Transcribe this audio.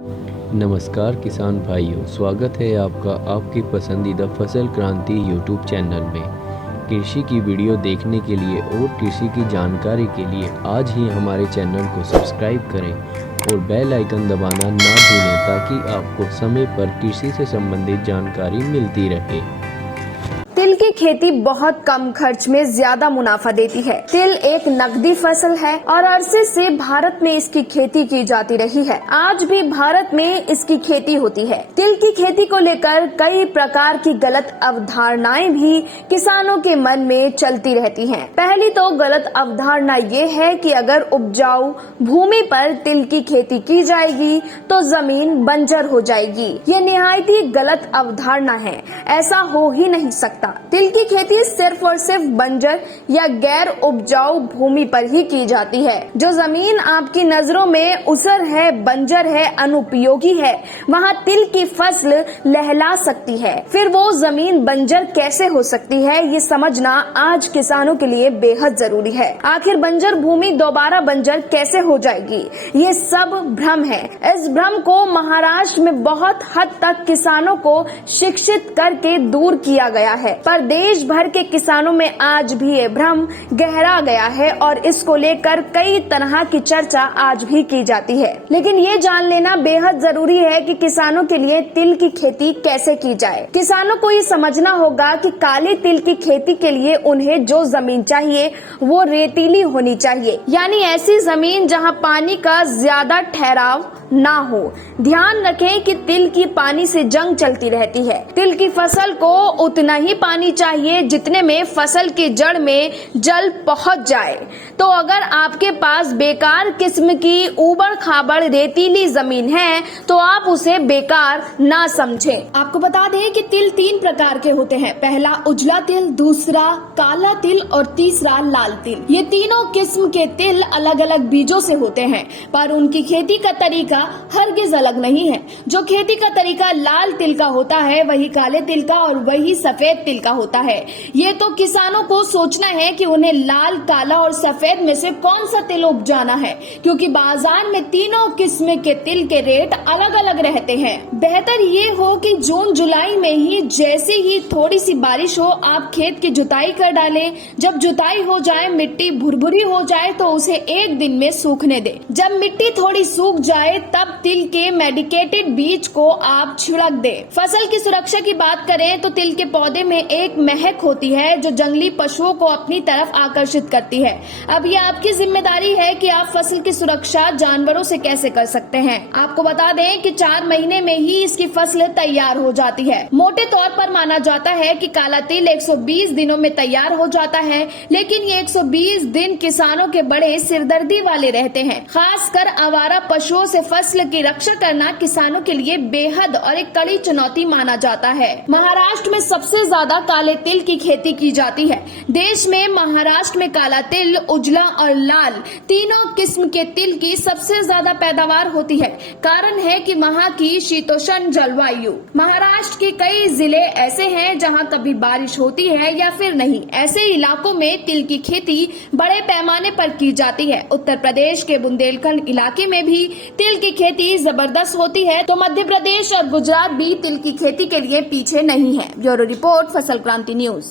नमस्कार किसान भाइयों, स्वागत है आपका आपकी पसंदीदा फसल क्रांति यूट्यूब चैनल में। कृषि की वीडियो देखने के लिए और कृषि की जानकारी के लिए आज ही हमारे चैनल को सब्सक्राइब करें और बेल आइकन दबाना ना भूलें ताकि आपको समय पर कृषि से संबंधित जानकारी मिलती रहे। तिल की खेती बहुत कम खर्च में ज्यादा मुनाफा देती है। तिल एक नकदी फसल है और अरसे से भारत में इसकी खेती की जाती रही है। आज भी भारत में इसकी खेती होती है। तिल की खेती को लेकर कई प्रकार की गलत अवधारणाएं भी किसानों के मन में चलती रहती हैं। पहली तो गलत अवधारणा ये है कि अगर उपजाऊ भूमि पर तिल की खेती की जाएगी तो जमीन बंजर हो जाएगी। ये निहायत ही गलत अवधारणा है। ऐसा हो ही नहीं सकता। तिल की खेती सिर्फ और सिर्फ बंजर या गैर उपजाऊ भूमि पर ही की जाती है। जो जमीन आपकी नजरों में उसर है, बंजर है, अनुपयोगी है, वहाँ तिल की फसल लहला सकती है। फिर वो जमीन बंजर कैसे हो सकती है, ये समझना आज किसानों के लिए बेहद जरूरी है। आखिर बंजर भूमि दोबारा बंजर कैसे हो जाएगी, ये सब भ्रम है। इस भ्रम को महाराष्ट्र में बहुत हद तक किसानों को शिक्षित करके दूर किया गया है, पर देश भर के किसानों में आज भी ये भ्रम गहरा गया है और इसको लेकर कई तरह की चर्चा आज भी की जाती है। लेकिन ये जान लेना बेहद जरूरी है कि किसानों के लिए तिल की खेती कैसे की जाए। किसानों को ये समझना होगा कि काले तिल की खेती के लिए उन्हें जो जमीन चाहिए वो रेतीली होनी चाहिए, यानी ऐसी जमीन जहाँ पानी का ज्यादा ठहराव ना हो। ध्यान रखें कि तिल की पानी से जंग चलती रहती है। तिल की फसल को उतना ही पानी चाहिए जितने में फसल की जड़ में जल पहुंच जाए। तो अगर आपके पास बेकार किस्म की ऊबड़ खाबड़ रेतीली जमीन है तो आप उसे बेकार ना समझें। आपको बता दें कि तिल 3 प्रकार के होते हैं। पहला उजला तिल, दूसरा काला तिल और तीसरा लाल तिल। ये तीनों किस्म के तिल अलग अलग बीजों से होते हैं, पर उनकी खेती का तरीका हरगिज अलग नहीं है। जो खेती का तरीका लाल तिल का होता है वही काले तिल का और वही सफेद तिल का होता है। ये तो किसानों को सोचना है कि उन्हें लाल, काला और सफेद में से कौन सा तिल उपजाना है, क्योंकि बाजार में तीनों किस्म के तिल के रेट अलग अलग रहते हैं। बेहतर ये हो कि जून जुलाई में ही जैसे ही थोड़ी सी बारिश हो आप खेत की जुताई कर डालें। जब जुताई हो जाए, मिट्टी भुरभुरी हो जाए तो उसे 1 दिन में सूखने दें। जब मिट्टी थोड़ी सूख जाए तब तिल के मेडिकेटेड बीज को आप छिड़क दें। फसल की सुरक्षा की बात करें तो तिल के पौधे में एक महक होती है जो जंगली पशुओं को अपनी तरफ आकर्षित करती है। अब ये आपकी जिम्मेदारी है कि आप फसल की सुरक्षा जानवरों से कैसे कर सकते हैं। आपको बता दें कि 4 महीने में ही इसकी फसल तैयार हो जाती है। मोटे तौर पर माना जाता है कि काला तिल 120 दिनों में तैयार हो जाता है, लेकिन ये 120 दिन किसानों के बड़े सिरदर्दी वाले रहते हैं। खासकर आवारा पशुओं से फसल की रक्षा करना किसानों के लिए बेहद और एक कड़ी चुनौती माना जाता है। महाराष्ट्र में सबसे ज्यादा काले तिल की खेती की जाती है। देश में महाराष्ट्र में काला तिल, उजला और लाल तीनों किस्म के तिल की सबसे ज्यादा पैदावार होती है। कारण है कि वहाँ की शीतोष्ण जलवायु। महाराष्ट्र के कई जिले ऐसे हैं जहाँ कभी बारिश होती है या फिर नहीं। ऐसे इलाकों में तिल की खेती बड़े पैमाने पर की जाती है। उत्तर प्रदेश के बुंदेलखंड इलाके में भी तिल की खेती जबरदस्त होती है, तो मध्य प्रदेश और गुजरात भी तिल की खेती के लिए पीछे नहीं है। ब्यूरो रिपोर्ट, फसल क्रांति न्यूज।